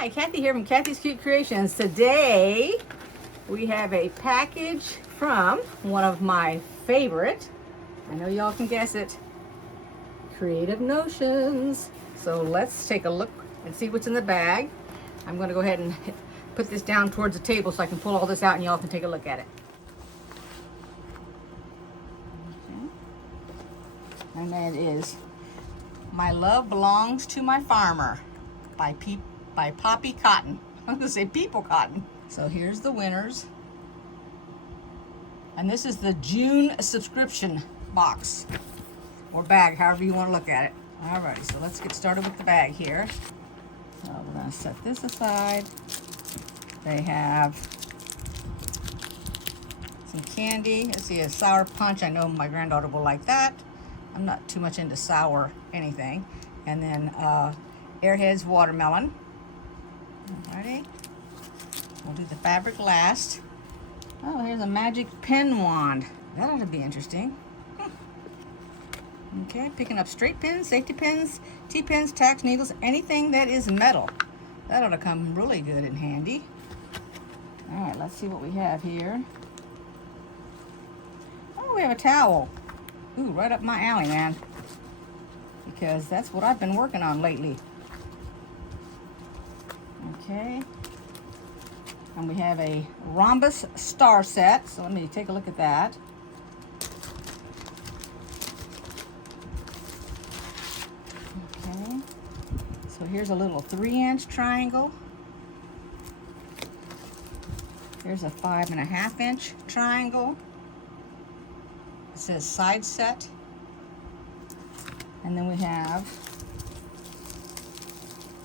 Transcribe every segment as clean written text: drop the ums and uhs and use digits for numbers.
Hi, Kathy here from Kathy's Cute Creations. Today we have a package from one of my favorite, I know y'all can guess it, Creative Notions. So let's take a look and see what's in the bag. I'm going to go ahead and put this down towards the table so I can pull all this out and y'all can take a look at it. Okay. And that is My Love Belongs to My Farmer by Poppy Cotton. I'm going to say People Cotton. So here's the winners. And this is the June subscription box or bag, however you want to look at it. Alrighty, so let's get started with the bag here. So we're going to set this aside. They have some candy. Let's see, a sour punch. I know my granddaughter will like that. I'm not too much into sour anything. And then Airheads watermelon. Alrighty. We'll do the fabric last. Oh, here's a magic pen wand. That ought to be interesting. Okay, picking up straight pins, safety pins, T-pins, tacks, needles, anything that is metal. That ought to come really good and handy. Alright, let's see what we have here. Oh, we have a towel. Ooh, right up my alley, man. Because that's what I've been working on lately. Okay. And we have a rhombus star set. So let me take a look at that. Okay. So here's a little 3-inch triangle. Here's a 5.5-inch triangle. It says side set. And then we have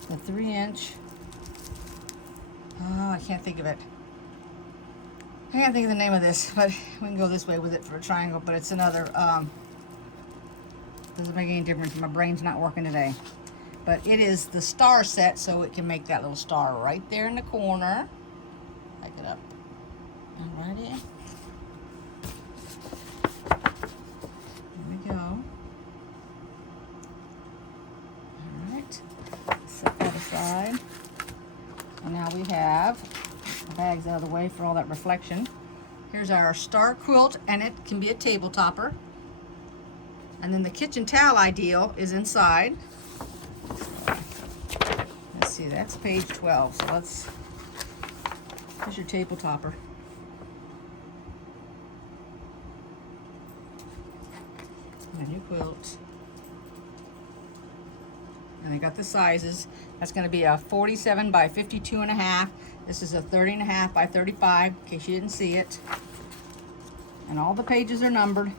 the 3-inch. Oh, I can't think of it. I can't think of the name of this, but we can go this way with it for a triangle, but it's another, doesn't make any difference. My brain's not working today. But it is the star set, so it can make that little star right there in the corner. Back it up. Alrighty. There we go. Alright. Set that aside. And now we have the bags out of the way for all that reflection. Here's our star quilt, and it can be a table topper. And then the kitchen towel ideal is inside. Let's see, that's page 12. So here's your table topper. And your quilt. And I got the sizes. That's going to be a 47 by 52.5. This is a 30.5 by 35, in case you didn't see it. And all the pages are numbered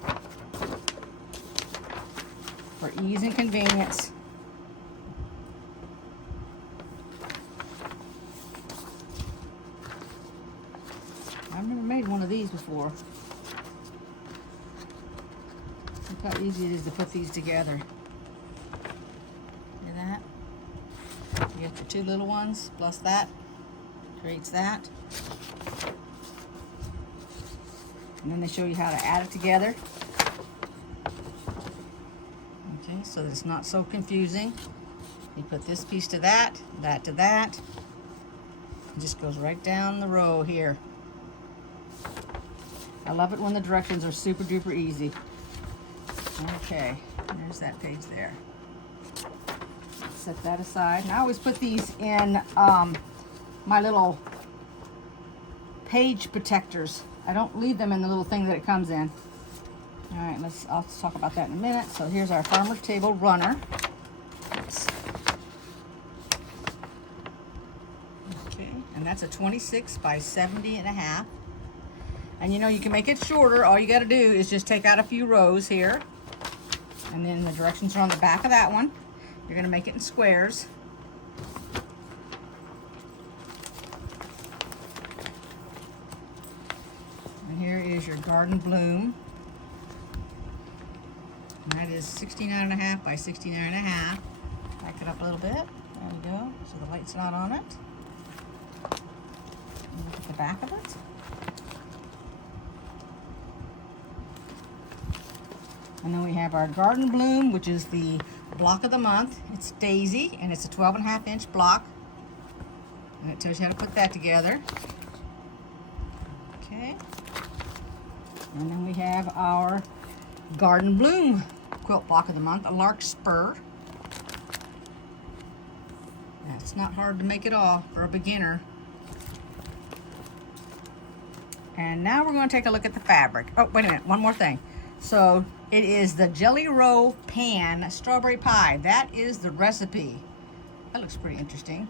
for ease and convenience. I've never made one of these before. Look how easy it is to put these together. You get your 2 little ones, plus that, creates that. And then they show you how to add it together. Okay, so that it's not so confusing. You put this piece to that, that to that. It just goes right down the row here. I love it when the directions are super duper easy. Okay, there's that page there. Set that aside. And I always put these in my little page protectors. I don't leave them in the little thing that it comes in. All right, I'll talk about that in a minute. So here's our farmer's table runner. Oops. Okay, and that's a 26 by 70.5. And you know, you can make it shorter. All you got to do is just take out a few rows here. And then the directions are on the back of that one. You're going to make it in squares. And here is your garden bloom. And that is 69.5 by 69.5. Back it up a little bit. There we go. So the light's not on it. And look at the back of it. And then we have our garden bloom, which is the block of the month. It's Daisy, and it's a 12.5-inch block. And it tells you how to put that together. Okay. And then we have our Garden Bloom quilt block of the month, a larkspur. It's not hard to make it all for a beginner. And now we're going to take a look at the fabric. Oh, wait a minute, one more thing. So it is the Jelly Roll Pan Strawberry Pie. That is the recipe. That looks pretty interesting.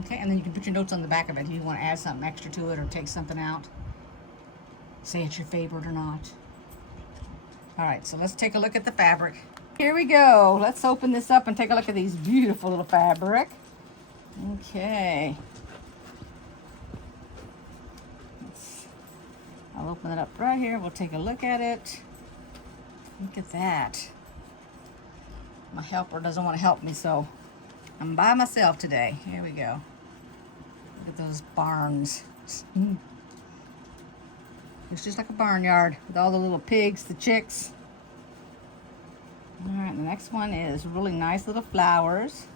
Okay, and then you can put your notes on the back of it if you want to add something extra to it or take something out. Say it's your favorite or not. All right, so let's take a look at the fabric. Here we go. Let's open this up and take a look at these beautiful little fabric. Okay. I'll open it up right here. We'll take a look at it. Look at that. My helper doesn't want to help me, so I'm by myself today. Here we go. Look at those barns. It's just like a barnyard with all the little pigs, the chicks. All right, the next one is really nice little flowers.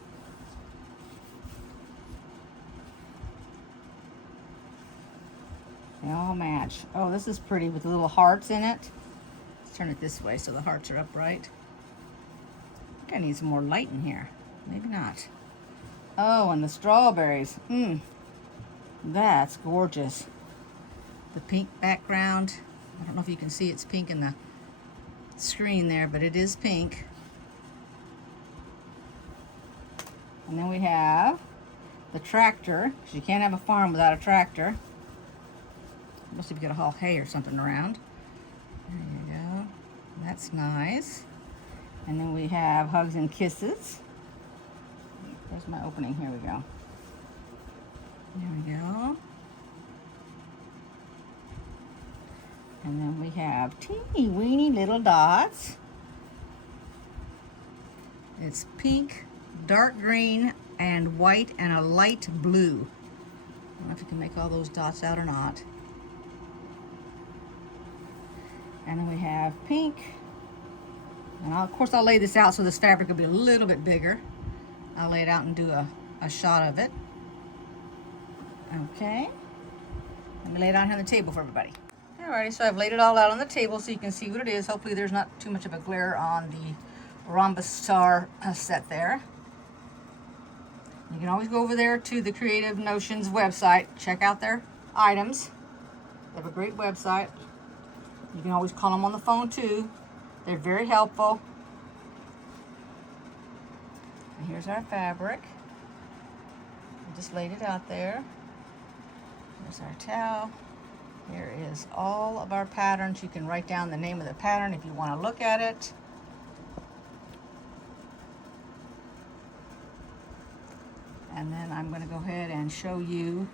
They all match. Oh, this is pretty with the little hearts in it. Let's turn it this way so the hearts are upright. I think I need some more light in here. Maybe not. Oh, and the strawberries. That's gorgeous. The pink background. I don't know if you can see it's pink in the screen there, but it is pink. And then we have the tractor, because you can't have a farm without a tractor. Unless you've got a haul hay or something around. There you go. That's nice. And then we have Hugs and Kisses. There's my opening. Here we go. There we go. And then we have teeny weeny little dots. It's pink, dark green, and white, and a light blue. I don't know if you can make all those dots out or not. And then we have pink. And of course I'll lay this out so this fabric will be a little bit bigger. I'll lay it out and do a shot of it. Okay. Let me lay it out here on the table for everybody. Alrighty, so I've laid it all out on the table so you can see what it is. Hopefully there's not too much of a glare on the rhombus star set there. You can always go over there to the Creative Notions website, check out their items. They have a great website. You can always call them on the phone too. They're very helpful. And here's our fabric. I just laid it out there. Here's our towel. Here is all of our patterns. You can write down the name of the pattern if you want to look at it. And then I'm going to go ahead and show you.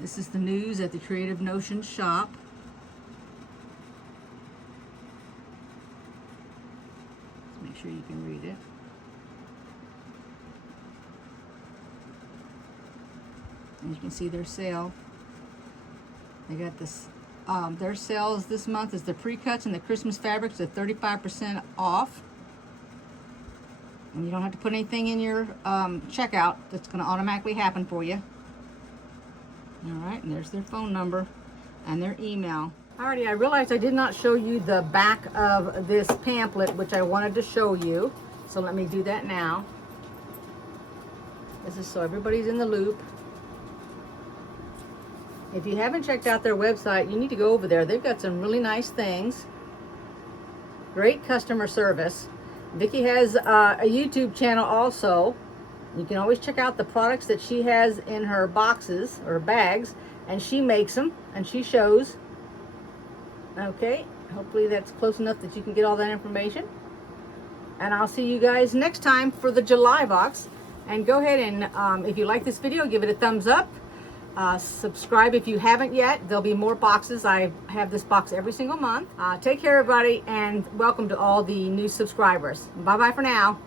This is the news at the Creative Notions shop. Let's make sure you can read it. And you can see their sale. They got this, their sales this month is the pre-cuts and the Christmas fabrics at 35% off. And you don't have to put anything in your checkout. That's going to automatically happen for you. All right, and there's their phone number and their email. Alrighty, I realized I did not show you the back of this pamphlet, which I wanted to show you. So let me do that now. This is so everybody's in the loop. If you haven't checked out their website, you need to go over there. They've got some really nice things. Great customer service. Vicki has a YouTube channel also. You can always check out the products that she has in her boxes or bags, and she makes them and she shows. Okay, hopefully that's close enough that you can get all that information. And I'll see you guys next time for the July box. And go ahead and if you like this video, give it a thumbs up. Subscribe if you haven't yet. There'll be more boxes. I have this box every single month. Take care, everybody, and welcome to all the new subscribers. Bye-bye for now.